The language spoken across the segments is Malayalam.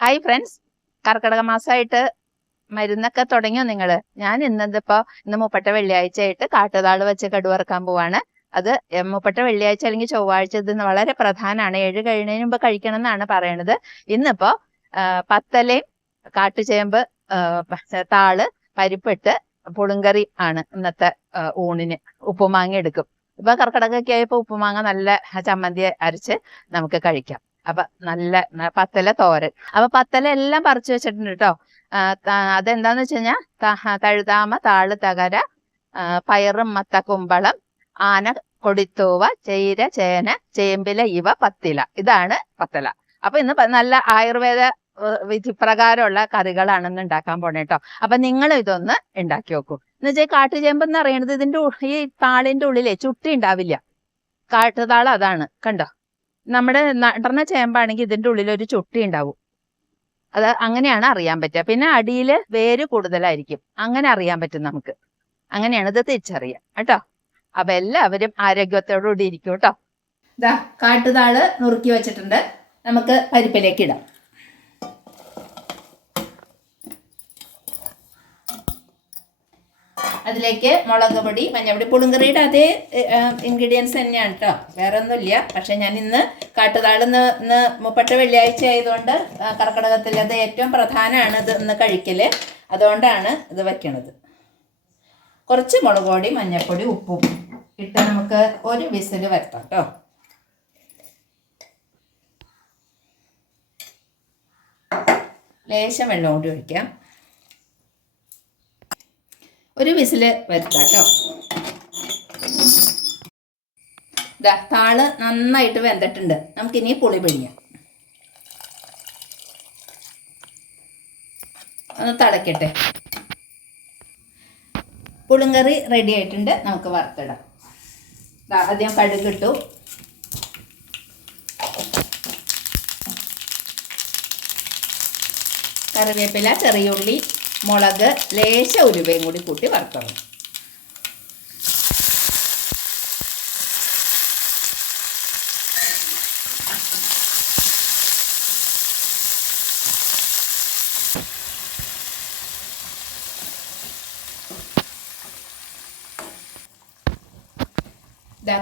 ഹായ് ഫ്രണ്ട്സ് കർക്കിടക മാസമായിട്ട് മരുന്നൊക്കെ തുടങ്ങിയോ നിങ്ങൾ ഞാൻ ഇന്നിപ്പോ ഇന്ന് മുപ്പട്ട വെള്ളിയാഴ്ച ആയിട്ട് കാട്ടുതാൾ വെച്ച് കടുവറക്കാൻ പോവാണ്. അത് മുപ്പട്ട വെള്ളിയാഴ്ച അല്ലെങ്കിൽ ചൊവ്വാഴ്ച ഇത് വളരെ പ്രധാനമാണ്. ഏഴ് കഴിഞ്ഞതിന് മുമ്പ് കഴിക്കണം എന്നാണ് പറയണത്. ഇന്നിപ്പോ പത്തലയും കാട്ടുചേമ്പ് താൾ പരിപ്പിട്ട് പുളുങ്കറി ആണ് ഇന്നത്തെ ഊണിന് ഉപ്പുമാങ്ങ എടുക്കും. ഇപ്പൊ കർക്കിടകൊക്കെ ആയപ്പോ ഉപ്പുമാങ്ങ നല്ല ചമ്മന്തി അരച്ച് നമുക്ക് കഴിക്കാം. അപ്പൊ നല്ല പത്തല തോരൻ. അപ്പൊ പത്തല എല്ലാം പറിച്ചു വെച്ചിട്ടുണ്ട് കേട്ടോ അതെന്താന്ന് വെച്ച് കഴിഞ്ഞാൽ തഴുതാമ താൾ തകര പയറും മത്ത കുമ്പളം ആന കൊടിത്തൂവ ചേര ചേന ചേമ്പില ഇവ പത്തില. ഇതാണ് പത്തല. അപ്പൊ ഇന്ന് നല്ല ആയുർവേദ വിധിപ്രകാരമുള്ള കറികളാണ് ഇന്ന് ഉണ്ടാക്കാൻ പോണേ കേട്ടോ അപ്പൊ നിങ്ങൾ ഇതൊന്ന് ഉണ്ടാക്കി നോക്കൂ. എന്ന് വെച്ചാൽ കാട്ടുചേമ്പ് എന്ന് പറയുന്നത് ഇതിന്റെ ഈ താളിന്റെ ഉള്ളിലെ ചുട്ടി ഉണ്ടാവില്ല കാട്ടുതാൾ അതാണ്. കണ്ടോ? നമ്മുടെ നടന്ന ചേമ്പാണെങ്കിൽ ഇതിന്റെ ഉള്ളിൽ ഒരു ചുട്ടി ഉണ്ടാവും. അത് അങ്ങനെയാണ് അറിയാൻ പറ്റുക. പിന്നെ അടിയിൽ വേര് കൂടുതലായിരിക്കും. അങ്ങനെ അറിയാൻ പറ്റും നമുക്ക്. അങ്ങനെയാണ് ഇത് തിരിച്ചറിയാം കേട്ടോ? അപ്പൊ എല്ലാവരും ആരോഗ്യത്തോടുകൂടി ഇരിക്കും കേട്ടോ. കാട്ടുതാൾ നുറുക്കി വെച്ചിട്ടുണ്ട്. നമുക്ക് പരിപ്പിലേക്ക് ഇടാം. അതിലേക്ക് മുളക് പൊടി മഞ്ഞപ്പൊടി പുളുങ്കറിയുടെ അതേ ഇൻഗ്രീഡിയൻസ് തന്നെയാണ് കേട്ടോ വേറെ ഒന്നുമില്ല പക്ഷെ ഞാൻ ഇന്ന് കാട്ടുതാൾ ഇന്ന് മുപ്പട്ട വെള്ളിയാഴ്ച ആയതുകൊണ്ട് കർക്കിടകത്തിൽ അത് ഏറ്റവും പ്രധാനമാണ് ഇത് ഇന്ന് കഴിക്കൽ അതുകൊണ്ടാണ് ഇത് വയ്ക്കണത് കുറച്ച് മുളക് പൊടി മഞ്ഞൾപ്പൊടി ഉപ്പും ഇട്ട് നമുക്ക് ഒരു വിസിൽ വരുത്താം കേട്ടോ ലേശം വെള്ളം കൂടി ഒഴിക്കാം. ഒരു വിസിൽ വരുത്താം കേട്ടോ ഇതാ താൾ നന്നായിട്ട് വെന്തിട്ടുണ്ട്. നമുക്കിനി പുളി പിഴിയാം. ഒന്ന് തിളക്കട്ടെ. പുളിങ്കറി റെഡി ആയിട്ടുണ്ട്. നമുക്ക് വറുത്തിടാം. ആദ്യം കടുകിട്ടു. കറിവേപ്പില ചെറിയ ഉള്ളി മുളക് ലേശ ഉലുവയും കൂടി കൂട്ടി വറുക്കണം.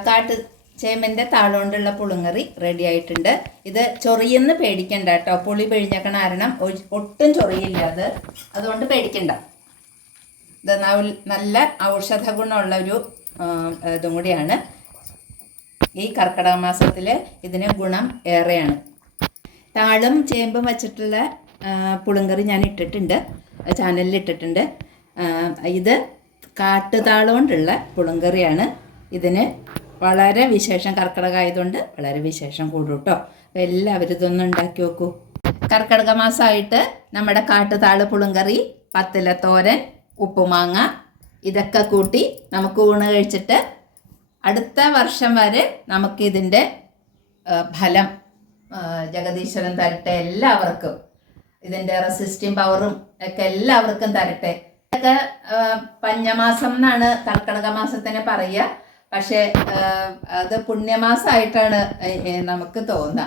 കാട്ട് ചേമ്പന്റെ താളുകൊണ്ടുള്ള പുളുങ്കറി റെഡി ആയിട്ടുണ്ട്. ഇത് ചൊറിയെന്ന് പേടിക്കണ്ട കേട്ടോ പുളി പിഴിഞ്ഞക്കണ കാരണം ഒട്ടും ചൊറിയില്ല അത്. അതുകൊണ്ട് പേടിക്കണ്ട. ഇത് നല്ല ഔഷധ ഗുണമുള്ള ഒരു ഇതും കൂടിയാണ്. ഈ കർക്കിടക മാസത്തിൽ ഇതിന് ഗുണം ഏറെയാണ്. താളും ചേമ്പും വച്ചിട്ടുള്ള പുളുങ്കറി ഞാൻ ഇട്ടിട്ടുണ്ട്. ചാനലിൽ ഇട്ടിട്ടുണ്ട്. ഇത് കാട്ടുതാളുകൊണ്ടുള്ള പുളുങ്കറിയാണ് ഇതിന് വളരെ വിശേഷം കർക്കിടക ആയതുകൊണ്ട് വളരെ വിശേഷം കൂടും കേട്ടോ. എല്ലാവരും ഇതൊന്നും ഉണ്ടാക്കി നോക്കൂ. കർക്കിടക മാസമായിട്ട് നമ്മുടെ കാട്ടുതാൾ പുളുങ്കറി പത്തിലത്തോരൻ ഉപ്പുമാങ്ങ ഇതൊക്കെ കൂട്ടി നമുക്ക് ഊണ് കഴിച്ചിട്ട് അടുത്ത വർഷം വരെ നമുക്കിതിന്റെ ഫലം ജഗദീശ്വരൻ തരട്ടെ എല്ലാവർക്കും. ഇതിന്റെ റെസിസ്റ്റിംഗ് പവറും ഒക്കെ എല്ലാവർക്കും തരട്ടെ. ഇതൊക്കെ പഞ്ഞമാസം എന്നാണ് കർക്കിടക മാസത്തിനെ പറയുക. പക്ഷേ അത് പുണ്യമാസമായിട്ടാണ് നമുക്ക് തോന്നുക.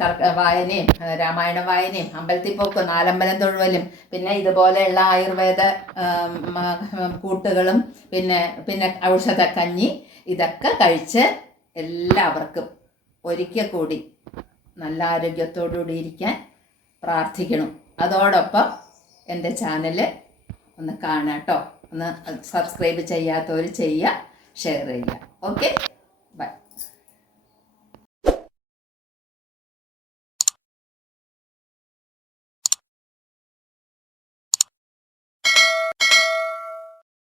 കർക്ക വായനയും രാമായണ വായനയും അമ്പലത്തിൽ പോക്കും നാലമ്പലം തൊഴുവലും പിന്നെ ഇതുപോലെയുള്ള ആയുർവേദ കൂട്ടുകളും പിന്നെ പിന്നെ ഔഷധ കഞ്ഞി ഇതൊക്കെ കഴിച്ച് എല്ലാവർക്കും ഒരിക്കൽ കൂടി നല്ല ആരോഗ്യത്തോടുകൂടി ഇരിക്കാൻ പ്രാർത്ഥിക്കണം. അതോടൊപ്പം എന്റെ ചാനൽ ഒന്ന് കാണാം കേട്ടോ. ഒന്ന് സബ്സ്ക്രൈബ് ചെയ്യാത്തവർ ചെയ്യുക. ഷെയർ ചെയ്യുക. ഓക്കെ?